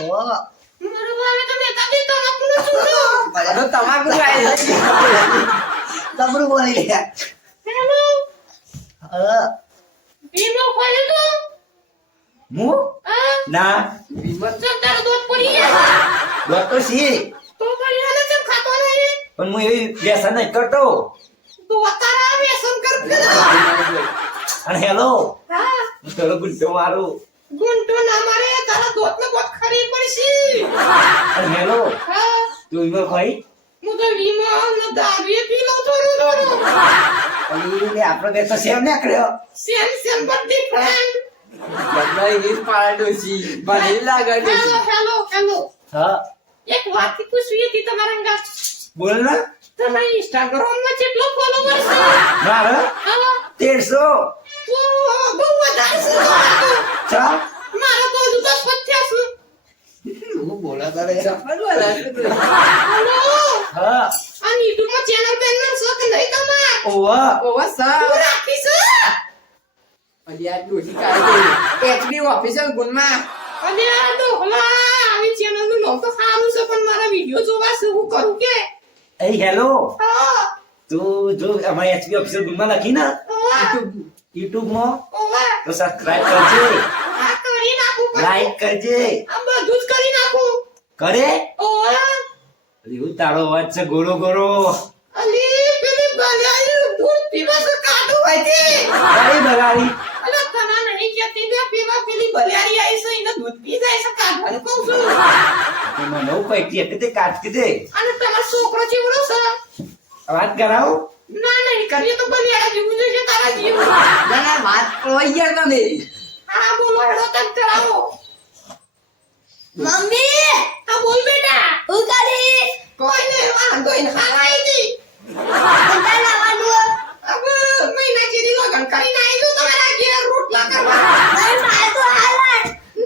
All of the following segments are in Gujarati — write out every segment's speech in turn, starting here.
ઓ મારો વાલે તો નેતાજી તમાકુનો ચૂલો. તો તમાકુ ખાય છે તબરું બોલી લે હેલો ભીમો કોને તો હું આ ના તારો દોત પડી ગયા ડોક્ટર સી તો પડી હાલે છે ખાતો નહીં પણ હું એવી વ્યસન નહીં કરતો. તો તારા વ્યસન કર અને હેલો હા હું થોડો ગુંડો મારું. ગુંટો ના મારે તારા દોત ને બહુ ખરી પડશે અને હેલો હા તું ઈમર ખાઈ હું તો વીમા ને દારૂ પી લઉં થોડું અને આપણે બે તો સેમ નીકળ્યો. સેમ બટ ડિફરન્ટ બધા ઇંગ્લિશ પાડોશી ભલે લાગે હેલો હા એક વાત પૂછવી હતી તમારા અંગા બોલ ને તમે ઇન્સ્ટાગ્રામ માં કેટલો ફોલોવર છે મારે હા 1300 ઓ બહુ વધારે છે ચા મારો તો હજુ 10-50 હું બોલા તારે સફળ વાલા હેલો હા આ YouTube માં ચેનલ બેનનો શોખ નહીં તમાર ઓવા ઓવા સા હું રાખી છે અલી આ ડોશી કાઈ એચડી ઓફિશિયલ ગુણમાં અને આ ડોહલા આવી ચેનલ નું નામ તો સારું છે પણ મારા વિડિયો જોવા છે હું કરું કે એ હેલો હા તું જો અમારી એચપી ઓફિસર ગુણમાં લખી ને યુટ્યુબ માં ઓવા તો સબસ્ક્રાઇબ કરજે, આ કરી નાખું પણ લાઈક કરજે. આ બધું જ કરી નાખું કરે ઓવા એવું તારો અવાજ છે ગોરો ગોરો. અલી પેલી બલાઈ દૂધ પીવા છે કાઢું હોય તે કઈ બગાડી અલે તના નહીં કહેતી ને પીવા પેલી બલાઈ આવી છે એને દૂધ પી જાય છે કાઢવાનું કહું છું એમાં નવું કઈ કે તે કાઢી દે. અને તમારો છોકરો ચેવડો છે વાત કરાવ ના નહીં કરીએ તો બલિયાડા જેવું જોઈશે તારા જેવું ના ના વાત કોઈ ગયા તમે હા બોલો હેડો તક કરાવો મમ્મી હા બોલ બેટા હું કરી કોઈ નહીં વાંધો નહીં ખાવાઈ દી કંટા લાવવાનું अब મહિના જેવી લગન કરીને આવી જો તમારા ઘેર રોટલા કરવા નહીં મારે તો હાલ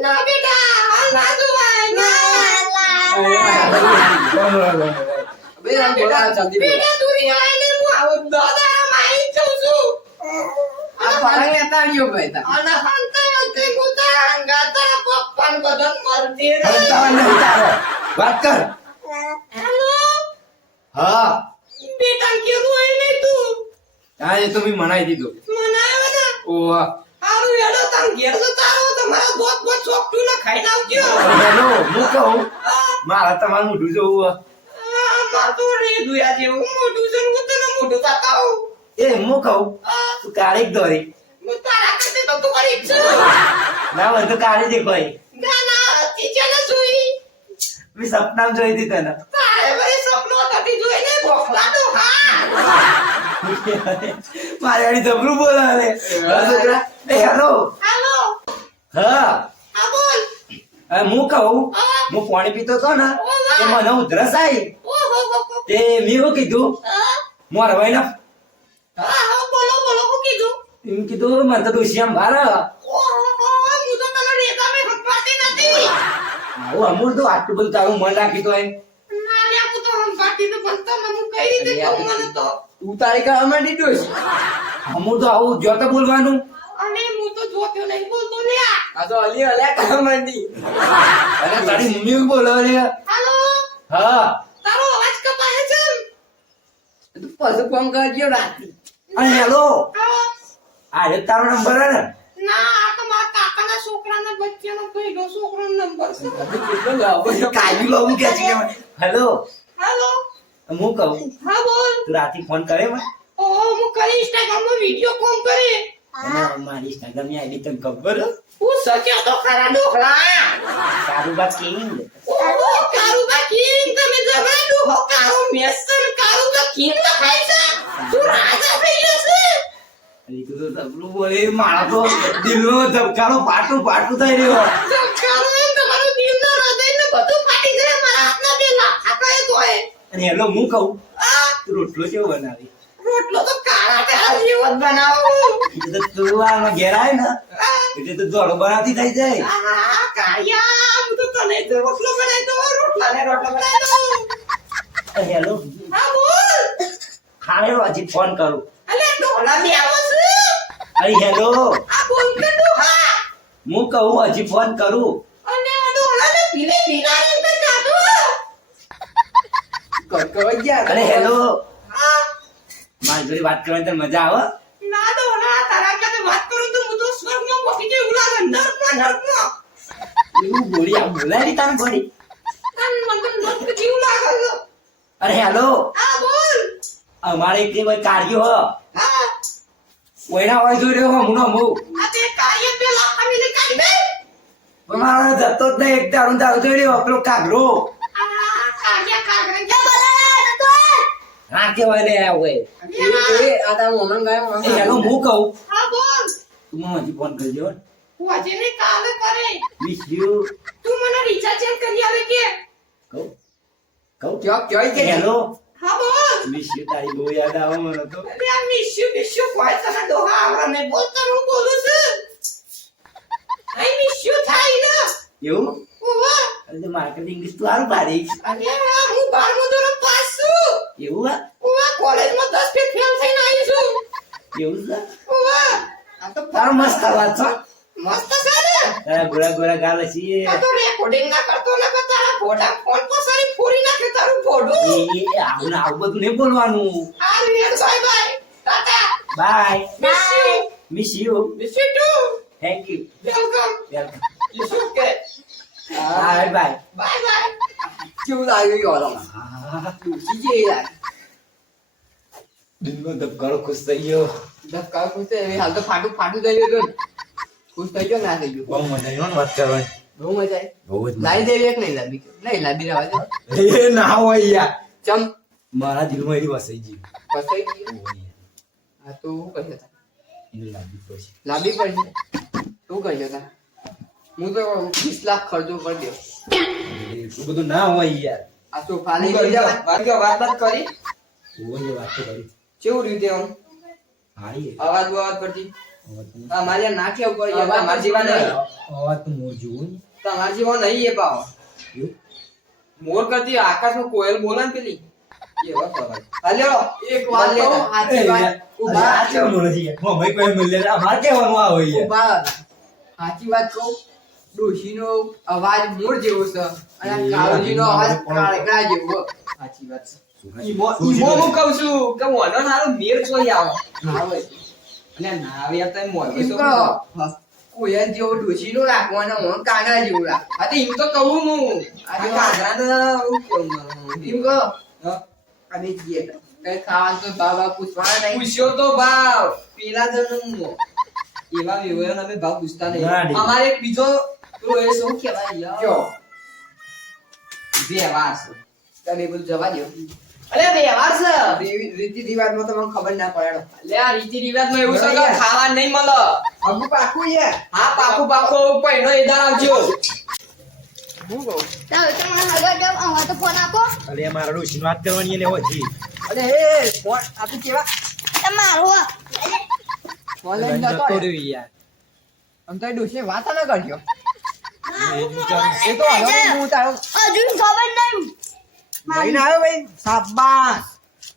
ના બેટા હાલ ના જોવાય ના બે રામ બોલા જલ્દી બોલ બેટા તું આવીને હું આવું દાદા માઈ જાઉં છું આ ફરક લેતા આવ્યો ભાઈ તા અને હંતે મુતા અંગાતા પપ્પાન બદન મરતી રે હવે તારે નહીં તારે વાત કર. હેલો હા બેટા કેવું હોય ને તું આજે તો મેં મનાઈ દીધું. મનાયો ને ઓવા હારું હેડો તમ ઘેર તો તારો તમારા દોત બોત ચોકટું ના ખાઈ નાવજો હેલો હું કહું મારા તમારું મોઢું જોવું. માર તો રે દુયા જેવું મોટું છે હું તને મોટું તાકાવ એ હું કહું તું કાળીક દોરી હું તારા કરતે તો તું કરી છું ના હોય તો કાળી દેખાય. ગાના ટીચર જોઈ મેં સપનામાં જોઈ હતી તને. તારે વળી સપનો થતી જોઈને બોખલા દો હા મારે વાળી જબરું બોલાવે છોકરા. એ હેલો હાલો હા આ બોલ હું કહું હું પાણી પીતો હતો ને તો મને ઉધરસ આવી તે મેં એવું કીધું મારા ભાઈ ના બોલો બોલો હું કીધું એમ કીધું મને તો ડોશિયામ ભારે હું તો તને રેતા મેં હંપાતી નથી આવું અમૂલ તો આટલું બધું તારું મન રાખી તો એમ ના લે હું તો હંપાતી તો પણ તને હું કઈ રીતે કહું મને તો તું તારી કા અમારી ડોશી અમૂલ તો આવું જોતે બોલવાનું. અને હું તો જોત્યો નહીં બોલતો લે આ તો અલી અલ્યા કા મંડી અને તારી મમ્મી બોલાવે લે. હાલો હા તારો અવાજ કપાય છે તું પાછું ફોન કરજો રાતે અને હેલો હા આજે તારો નંબર હે ને ના આ તો મારા કાકાના છોકરાના બચ્ચાનો પહેલો છોકરાનો નંબર છે કેટલો લાવો કાજુ લાવું કે છે હેલો હાલો હું કહું હા બોલ તું રાતે ફોન કરે મને ઓ હું કરી ઇન્સ્ટાગ્રામ માં વિડિયો કોલ કરી અને મારી ઇન્સ્ટાગ્રામ ની આઈડી તને ખબર હે? હું સચ્યો તો ખરા ડોખલા કારુબા કિંગ. ઓહો કારુબા કિંગ તમે જમાઈ ડોહો કારો મેસન કારુબા કિંગ લખાય છે તું રાજા થઈ જશે અરે તું તો સબલું બોલે મારા તો દિલનો ધબકારો પાટું પાટું થઈ રહ્યો. કારો એમ તમારું દિલનો હૃદય ને બધું ફાટી જાય મારા હાથના પેલા આકાય તોય અને હેલો હું કહું આ તું રોટલો કેવો બનાવી રોટલો તો કાળા કાળા જેવો જ બનાવું એટલે તો તું આમાં ઘેર આવે ને એટલે તો દોડો બનાવતી થઈ જાય. આ કાળિયા હું તો તને તો રોટલો બનાવી દો રોટલાને રોટલો બનાવી દો હેલો હા બોલ હારે હજી ફોન કરું. અલે ડોલા ની આવો છે અરે હેલો આ બોલ કે ડોહા હું કહું હજી ફોન કરું. અને આ ડોલા ને પીલે પીનારી તો ખાધું. કડકવાઈ ગયા. અરે હેલો, હા, મારી જોડે વાત કરવાની તને મજા આવે? ના તો ના તારા સાથે વાત કરું તો હું તો સ્વર્ગમાં પહોંચી જઈ એવું લાગે નર્કમાં. એવું બોલી આ બોલાય નહીં તારે બોલી. અને મને તો નર્ક જેવું લાગે છે. અરે હેલો, હા બોલ. અમારે એક ભાઈ કાર્યો હ હા, ઓયના હોય જોઈ રહ્યો હું નો હું આ તે કાર્ય પેલા ફામીને કાઢી દે. પણ મારો જતો જ નહીં. એક દારૂ દારૂ જોઈ રહ્યો પેલો કાગરો આ કાર્ય કાગરે કે બોલાય તો હા કેવાય લે આ હોય. એ આ તારું મોમન ગયા એ હેલો હું કહું, હા બોલ. તું મને હજી ફોન કરજો. હું આજે ને કાલે કરે. Miss you. તું મને રિચાર્જ કરી આલે કે. કહું કહું ક્યાં કે હેલો, હા બોલ. Miss you. તારી બહુ યાદ આવે મને તો. અરે આ મિસ્યુ કોઈ તને ડોહા આવરા નહીં બોલતો હું બોલું છું. આઈ મિસ્યુ થાય ને. એવું? ઓવા. અરે તો માર્કેટ ઇંગ્લિશ તો સારું પાડી. અરે આ હું 12મું ધોરણ પાસ છું. એવું હા? ઓવા કોલેજમાં 10 ફેર ફેલ થઈને આવી છું. એવું છે? ઓવા. આ તો તારો મસ્ત અવાજ છે. મસ્ત છે ને. તારા ગોળા ગોળા ગાલ છીએ. આ તો રેકોર્ડિંગ ના કરતો ને કે તારા ફોટા ફોન પર સારી ફોડી નાખે તારું ફોટો. આવું ને આવું બધું નહીં બોલવાનું. આ read bye bye. Tata. Bye. Bye. Miss you. Miss you too. Thank you. Welcome. Welcome. You should get. Bye bye. Bye bye. કેવું લાગ્યું યાર હા. ડોશી જે યાર દિલનો ધબકારો ખુશ થઈ ગયો. ધક્કા ખુશ થઈ હાલ તો ફાટું ફાટું થઈ ગયું હતું. ખુશ થઈ ગયો ના થઈ ગયું બહુ મજા આવી હો ને વાત કરવાની. બહુ મજા આવી બહુ જ લાવી દેવી એક નહીં લાવી નહીં લાવી રહેવા દે એ ના હોય યાર. ચમ મારા દિલમાં એની વસાઈ ગઈ. ફસાઈ ગયું હા તો હું કહી હતા એને લાગી પછી. લાંબી પડશે તું કહી હતા હું તો 20 લાખ ખર્ચો કરી દઉં એટલું બધું ના હોય યાર. આ તો ફાલી ગઈ વાત કરી ઓય વાત તો કરી. કેવું રીતે આમ હારી. અવાજ બવાજ પરથી અવાજ તો- અમારે ના કેવું પડી યાર તમારા જેવા નહીં અવાજ તો મોર જેવો ને. તમારા જેવા નહીં એ પાવ એવું? મોર કરતી આકાશમાં કોયલ બોલે ને પેલી એવા સવાલ હાલ્યો એક વાત તો સાચી વાત ઉભા આ કેવો બોલે છે યાર? મમ્મી કોઈ મળે ને અમારે કેવાનું આ હોય યાર. ઉભા સાચી વાત કહું ડોશીનો અવાજ મોર જેવો છે અને કાળજીનો અવાજ કાળગા જેવો સાચી વાત છે ઈમો હું કહું છું કે મોનો સારો મેર જોઈ આવે આવે અને ના આવે તો મોર કોયલ જેવો ડોશીનો રાખવાનો મોન કાગડા જેવો રાખ આ તો એમ તો કહું હું આ કાગડા તો એમ કહો અને જીએ કઈ ખાવાનું તો બાબા પૂછવાના નહીં પૂછ્યો તો ભાવ પેલા જણનો એવા વ્યવહાર અમે ભાવ પૂછતા નહીં ગાડી. અમારે એક બીજો પેલો એ શું કહેવાય યાર વ્યવહાર છે તમે બધું જવા દો અરે વ્યવહાર છે રીતિ રિવાજમાં તમને ખબર ના પડે એટલે આ રીતિ રિવાજમાં એવું છે કે ખાવા નહીં મળે અગુ પાકું યાર હા પાકું પાકું પહેલો એદાર આવજો હું કહું તો ફોન આપો. અરે મારા ડોશીની વાત કરવાની એટલે હોજી. અરે એ ફોન આપું કેવા તમારો ઓનલાઈન નતો જતો રહ્યો યાર. આમ તો ડોશી વાત ના કરજો એ જ વિચારું. એ તો હવે હું તારો હજુ ખબર નહીં. લઈને આવ્યો ભાઈ શાબાશ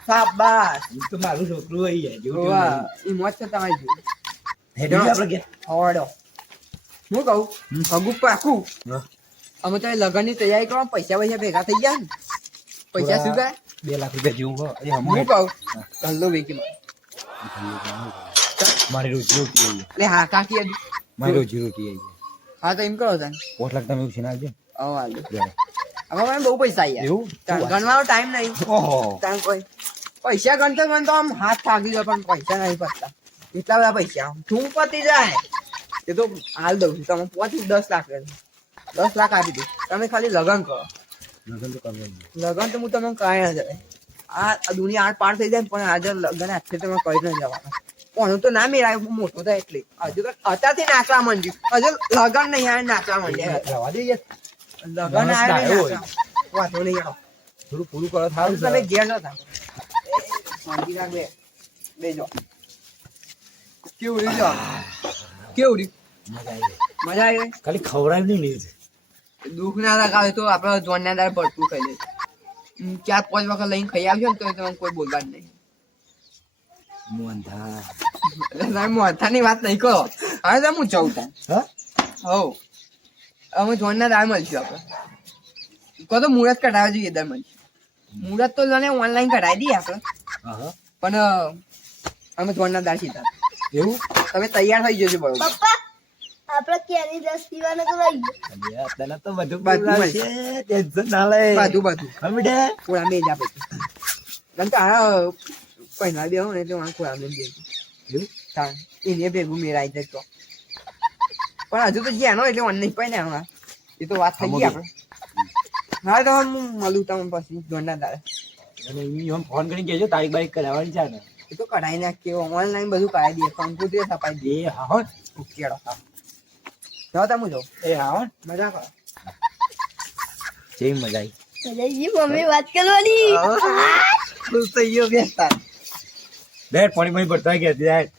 શાબાશ એ તો મારું છોકરું હોય યાર. જેવું તેવું વાહ નહીં. ઈ મોજ છે તમારી જોડે હેડો આપણે ઘેર. હવાડો હું કહું અગુ પાકું હા. અમે તો લગનની તૈયારી કરો પૈસા ભેગા થઈ ગયા ને પૈસા શું કરે 2 લાખ રૂપિયા જેવું હોય. એ હું હમણાં કહું કલ્લો વેકી મારી રોજી રોટી આવી. એટલે હા કાકી હજુ મારી રોજી રોટી આવી. હા તો એમ કરો તાને 5 લાખ તમે ઉછીને આવજો. હવે હાલો બરાબર. હવે મને બહુ પૈસા આવ્યા એવું? ગણવાનો ટાઈમ નહીં ઓહો. તાન કોઈ પૈસા ગણતો ગણતો આમ હાથ થાકી જાય પણ પૈસા નહીં પતતા એટલા બધા પૈસા શું પતી જાય એ તો હાલ દઉં છું તમે 5 થી 10 લાખ રહેજો. 10 લાખ આપી દઉં તમે ખાલી લગન કરો લગન તો કરવાનું. લગન તો હું તમને કહી ના જાય આ દુનિયા આઠ પાર થઈ જાય ને પણ આજે લગન હાથે તમે કહી ના જવાના પણ તો ના મેળાય મોટો થાય એટલે હજુ તો અત્યારથી નાચવા માંડ્યું હજુ લગન નહીં આવે નાચવા માંડ્યા રવા દે યાર. લગન આવે ને નાચવા. વાંધો નહીં આવો થોડું પૂરું કરો હાલ થારું તમે ઘેર નતા શાંતિ રાખ બેજો કેવું રહ્યું કેવું રહ્યું મજા આવી. મજા આવી ખાલી ખવડાવી નહીં ને. દુઃખ ના લગાવે તો આપણે જોનના દાર ભરતું ખાઈ લે 4-5 વખત લઈને ખાઈ આવજો ને તો તમે કોઈ બોલવા જ નહીં મોંધા. એટલે તમે મોથાની વાત નહીં કરો હવે તો હું જઉં ત્યાં હા? હો અમે જોનના દાળ મળશું આપણે કહો તો મુહૂર્ત કઢાવવા જોઈએ દર મળશે મુહૂર્ત તો જાણે ઓનલાઈન કઢાવી દઈએ આપણે હા પણ અમે જોનના દાળ સીધા એવું તમે તૈયાર થઈ જજો બરોબર પપ્પા આપણે કેરી રસ પીવાનો તો લઈ અલ્યા, તને તો બધું બધું પીવડાવશે. ટેન્શન ના લે બધું હમીડે પૂરા મેજ આપે કારણ કે આ પહેલા બે ને એટલે પૂરા મેજ દે એને ભેગું મેળાઈ જાય તો પણ હજુ તો જ્યાં એટલે ઓનલાઈન પડી ને હમણાં એ તો વાત થઈ ગઈ આપણે હા તો હું મળું તમને પછી જોનના દાળ અને ઈ આમ ફોન કરીને કહેજો તારીખ બારીખ કરાવવાની છે ને એ તો કઢાઈ નાખીએ ઓનલાઈન બધું કરાવી દઈએ કંકોત્રી છપાઈ દઈએ એ હા હો ઉકેડો જાઓ તમે જાઓ એ હા હો મજા કરો જેવી મજા આવી મમ્મી વાત કરવાની ખુશ થઈ ગયો બેસતા બેટ પાણી ભરતા ગયા ત્યાં